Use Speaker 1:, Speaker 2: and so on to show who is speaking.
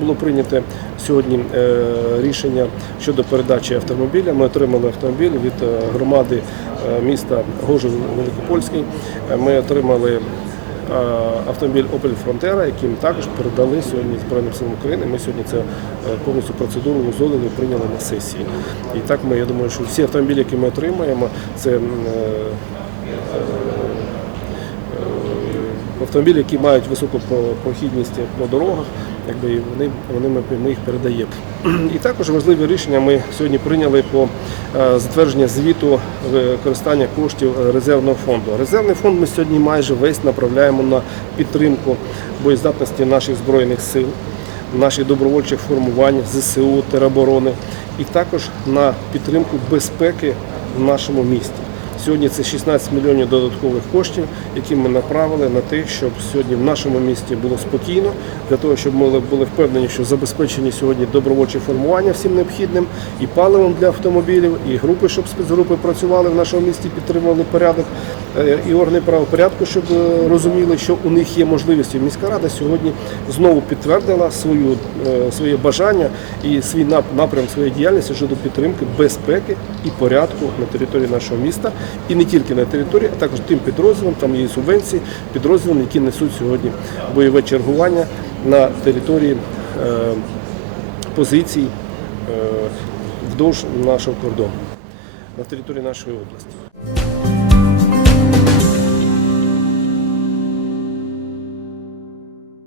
Speaker 1: Було прийнято сьогодні е, рішення щодо передачі автомобіля. Ми отримали автомобіль від е, громади е, міста Гожин Великопольський. Ми отримали автомобіль Opel Frontera, який ми також передали сьогодні Збройним силам України. Ми сьогодні це повністю процедуру узгодили і прийняли на сесії. І так ми, я думаю, що всі автомобілі, які ми отримаємо, це автомобілі, які мають високу про- прохідність по дорогах, якби вони, вони ми, їх передаємо. І також важливі рішення ми сьогодні прийняли по е, затвердження звіту використання коштів резервного фонду. Резервний фонд ми сьогодні майже весь направляємо на підтримку боєздатності наших збройних сил. Наших добровольчих формувань ЗСУ, тероборони і також на підтримку безпеки в нашому місті. Сьогодні це 16 мільйонів додаткових коштів, які ми направили на те, щоб сьогодні в нашому місті було спокійно, для того, щоб ми були впевнені, що забезпечені сьогодні добровольчі формування всім необхідним, і паливом для автомобілів, і групи, щоб спецгрупи працювали в нашому місті, підтримували порядок, е, і органи правопорядку, щоб е, розуміли, що у них є можливості. Міська рада сьогодні знову підтвердила свою, е, своє бажання і свій напрям своєї діяльності щодо підтримки безпеки і порядку на території нашого міста, і не тільки на території, а також тим підрозділам, там є субвенції, підрозділам, які несуть сьогодні бойове чергування на території е, позицій е, вдовж нашого кордону, на території нашої області.